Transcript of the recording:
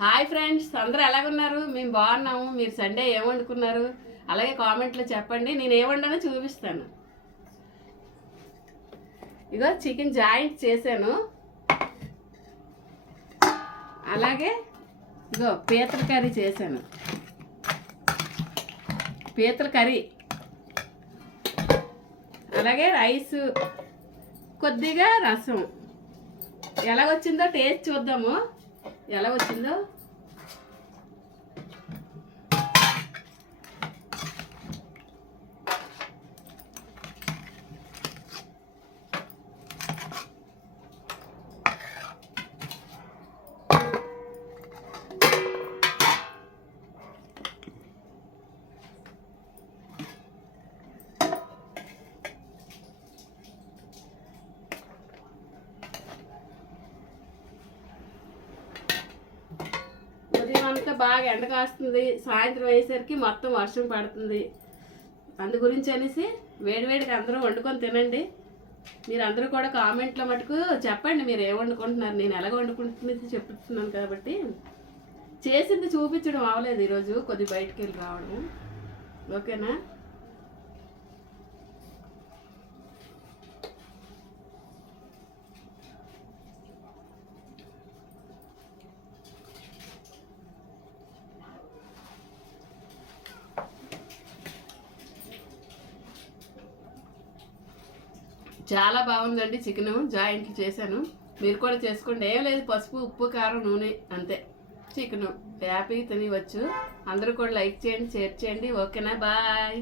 Hi friends, అందరూ ఎలాగున్నారు? మేము బాగున్నాము. మీరు సండే ఏం వండుకున్నారు? అలాగే కామెంట్లో చెప్పండి. నేను ఏం వండానో చూపిస్తాను. ఇగో చికెన్ జాయింట్ చేశాను. అలాగే ఇగో పీతల కర్రీ చేశాను. పీతల కర్రీ, అలాగే రైస్, కొద్దిగా రసం. ఎలాగొచ్చిందో టేస్ట్ చూద్దాము. ఎలా వచ్చిందో. ఉదయం అంతా బాగా ఎండ కాస్తుంది, సాయంత్రం అయ్యేసరికి మొత్తం వర్షం పడుతుంది. అందు గురించి అనేసి వేడివేడిగా అందరూ వండుకొని తినండి. మీరు అందరూ కూడా కామెంట్లో మటుకు చెప్పండి మీరు ఏం వండుకుంటున్నారు. నేను ఎలాగ వండుకుంటున్నది చెప్తున్నాను కాబట్టి. చేసింది చూపించడం అవ్వలేదు ఈరోజు, కొద్ది బయటికి వెళ్ళి రావడం. ఓకేనా? చాలా బాగుందండి. చికెన్ జాయింట్ చేశాను. మీరు కూడా చేసుకోండి. ఏం లేదు, పసుపు, ఉప్పు, కారం, నూనె, అంతే. చికెన్ హ్యాపీగా తినవచ్చు. అందరూ కూడా లైక్ చేయండి, షేర్ చేయండి. ఓకేనా? బాయ్.